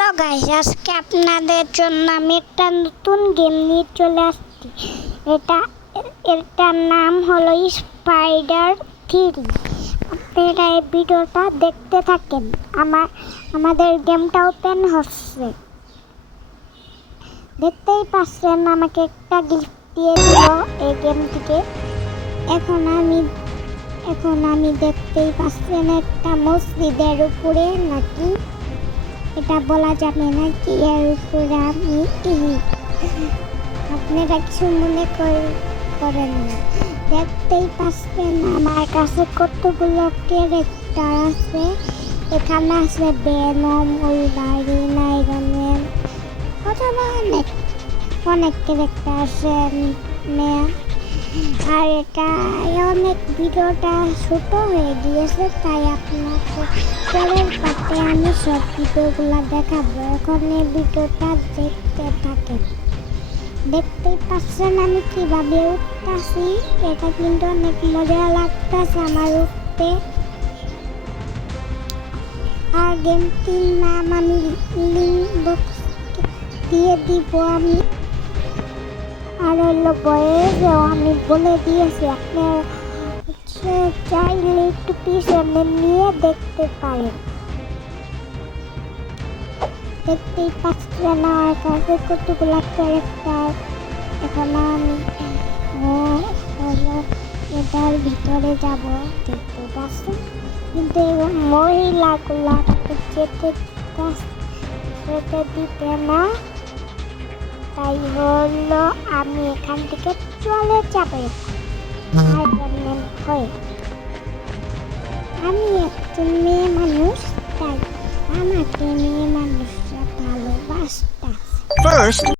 Hello guys, আজকে আপনাদের জন্য আমি একটা নতুন গেম নিয়ে চলে আসছি। এটার নাম হলো স্পাইডার 3। আপনারা এই ভিডিওটা দেখতে থাকেন। আমাদের গেমটা ওপেন হচ্ছে, দেখতেই পাচ্ছেন। আমাকে একটা গিফট দিয়ে দিল এই গেম থেকে। এখন আমি দেখতেই পাচ্ছেন একটা মসজিদের উপরে, নাকি এটা বলা যাবে না কি এর উপরে আমি আপনারা কিছু মনে করেন না। দেখতেই পাচ্ছেন আমার কাছে কতগুলো ক্যারেক্টার আছে। এখানে আছে ভেনম, উলভারিন, আয়রন ম্যান, অনেক ক্যারেক্টার আছে। আর এটা অনেক ভিডিওটা ছোট হয়ে গিয়েছে, তাই আপনাকে পরের পার্টে আমি সব ভিডিওগুলো দেখাবো। এখন এই ভিডিওটা দেখতে থাকেন। দেখতেই পাচ্ছেন আমি কিভাবে উঠতেছি। এটা কিন্তু অনেক মজা লাগতেছে আমার উঠতে। আর গেমটির নাম আমি লিঙ্ক বক্স দিয়ে দিব আমি। আর হলো বয়েসও আমি বলে দিয়েছি, আপনার চাইলে একটু পিছনে নিয়ে দেখতে পারেন। দেখতেই পাচ্ছেন আমার কাছে কতগুলো ক্যারেক্টার। এখন আমি হলো এটার ভিতরে যাব, দেখতে পাচ্ছেন। কিন্তু মহিলাগুলাকে যেতে দিতে না, তাই হলো আমি এখান থেকে চলে যাব। আমি একজন মেয়ে মানুষ, তাই আমাকে মেয়ে মানুষরা ভালোবাসতে।